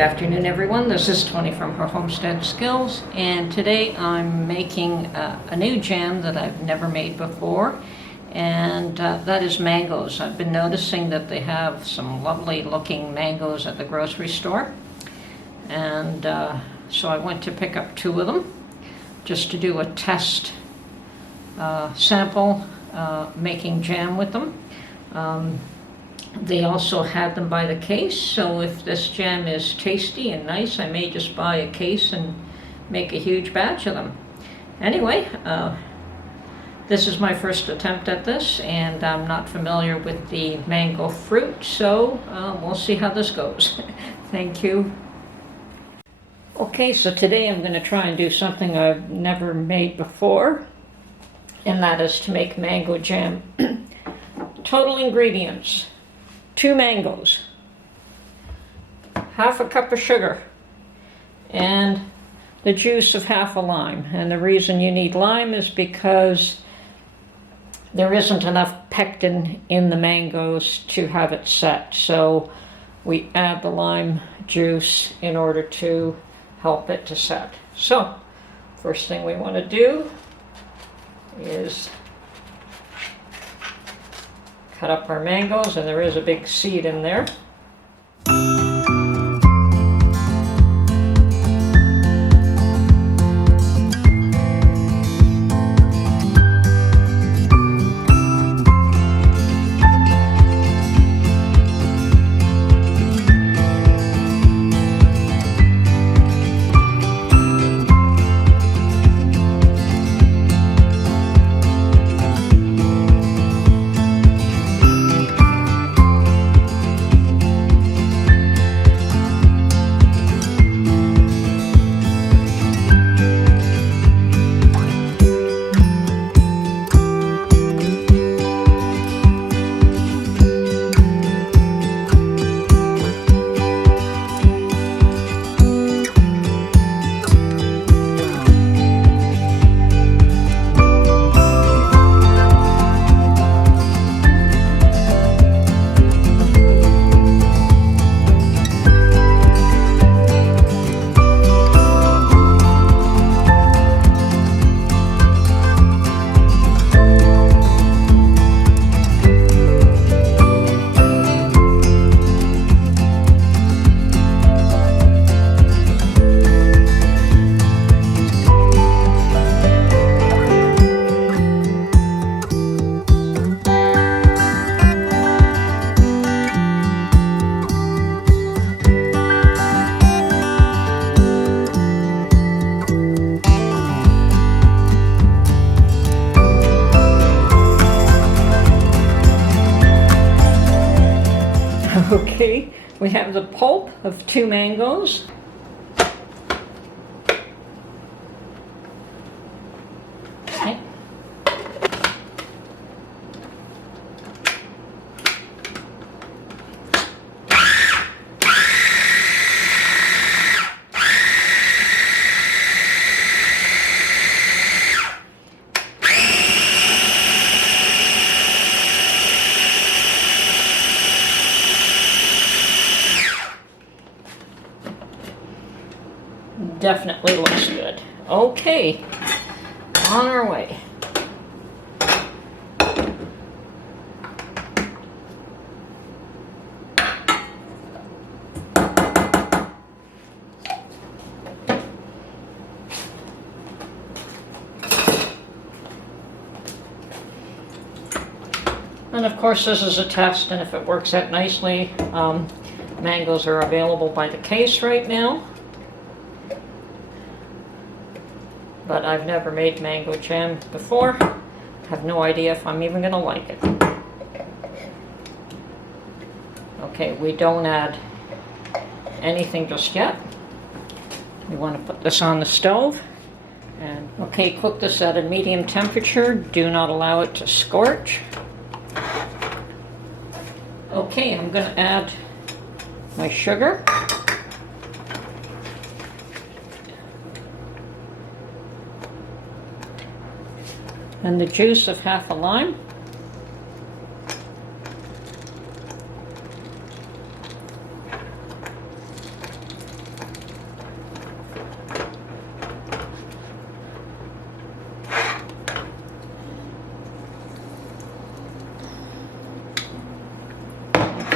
Good afternoon, everyone. This is Tony from her Homestead Skills, and today I'm making a new jam that I've never made before, and that is mangoes. I've been noticing that they have some lovely looking mangoes at the grocery store, and so I went to pick up 2 of them just to do a test sample making jam with them. They also had them by the case, so if this jam is tasty and nice, I may just buy a case and make a huge batch of them. Anyway, this is my first attempt at this, and I'm not familiar with the mango fruit, so we'll see how this goes. Thank you. Okay, so today I'm going to try and do something I've never made before, and that is to make mango jam. Total ingredients: 2 mangoes, half a cup of sugar, and the juice of half a lime. And the reason you need lime is because there isn't enough pectin in the mangoes to have it set. So we add the lime juice in order to help it to set. So first thing we want to do is cut up our mangoes, and there is a big seed in there. Okay, we have the pulp of 2 mangoes. Okay. Definitely looks good. Okay, on our way. And of course this is a test, and if it works out nicely, mangoes are available by the case right now. But I've never made mango jam before. Have no idea if I'm even going to like it. Okay, we don't add anything just yet. We want to put this on the stove. And okay, cook this at a medium temperature. Do not allow it to scorch. Okay, I'm going to add my sugar. And the juice of half a lime.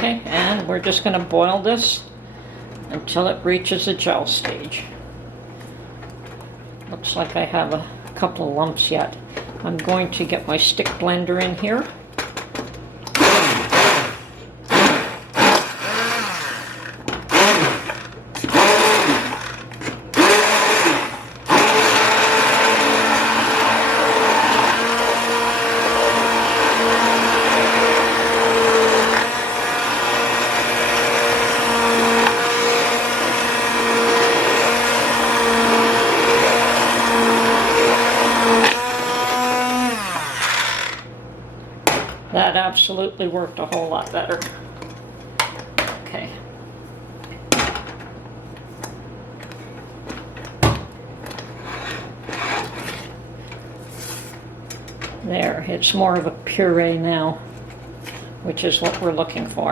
Okay, and we're just going to boil this until it reaches a gel stage. Looks like I have a couple of lumps yet. I'm going to get my stick blender in here. That absolutely worked a whole lot better. Okay. There, it's more of a puree now, which is what we're looking for.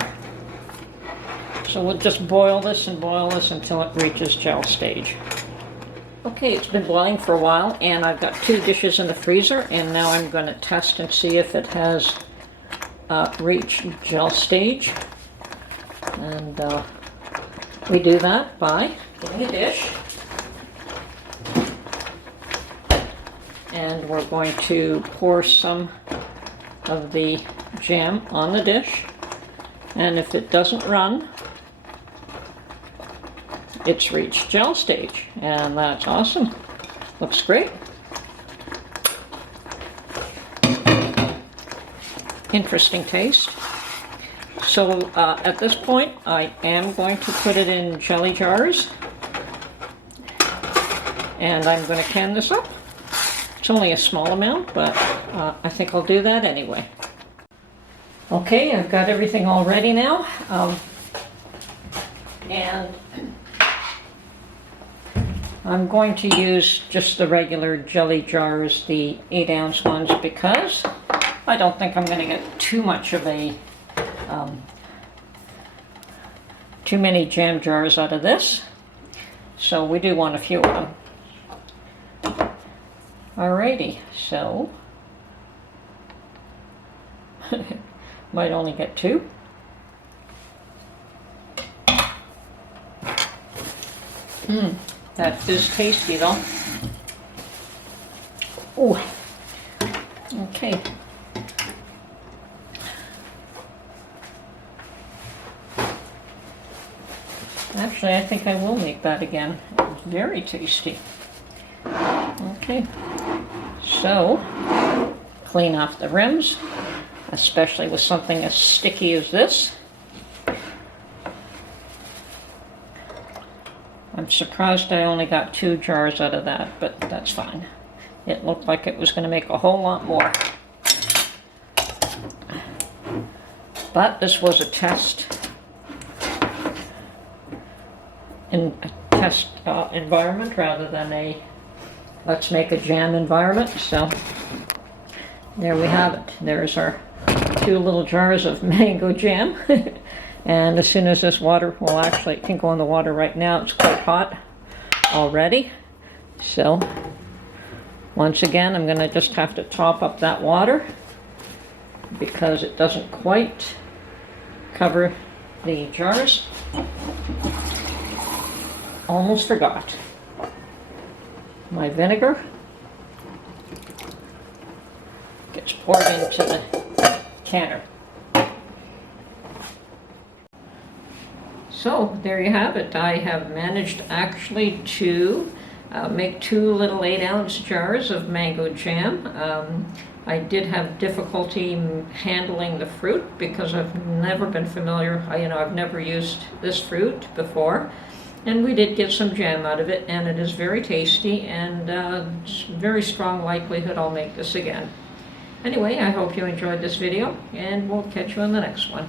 So we'll just boil this and boil this until it reaches gel stage. Okay, it's been boiling for a while, and I've got 2 dishes in the freezer, and now I'm going to test and see if it has reached gel stage. And we do that by getting a dish, and we're going to pour some of the jam on the dish, and if it doesn't run, it's reached gel stage, and that's awesome. Looks great. Interesting taste. So at this point, I am going to put it in jelly jars, and I'm going to can this up. It's only a small amount, but I think I'll do that anyway. Okay, I've got everything all ready now, and I'm going to use just the regular jelly jars, the 8-ounce ones, because I don't think I'm going to get too much of a, too many jam jars out of this. So we do want a few of them. Alrighty, so might only get 2. That is tasty though. Ooh. Okay. Actually, I think I will make that again. It's very tasty. Okay. So, clean off the rims, especially with something as sticky as this. I'm surprised I only got 2 jars out of that, but that's fine. It looked like it was going to make a whole lot more. But this was a test environment rather than a let's make a jam environment. So there we have it. There's our 2 little jars of mango jam. And as soon as this water, well actually it can go in the water right now, it's quite hot already. So once again, I'm going to just have to top up that water because it doesn't quite cover the jars. Almost forgot. My vinegar gets poured into the canner. So there you have it. I have managed actually to make 2 little 8-ounce jars of mango jam. I did have difficulty handling the fruit because I've never been familiar, I've never used this fruit before. And we did get some jam out of it, and it is very tasty, and very strong likelihood I'll make this again. Anyway, I hope you enjoyed this video, and we'll catch you on the next one.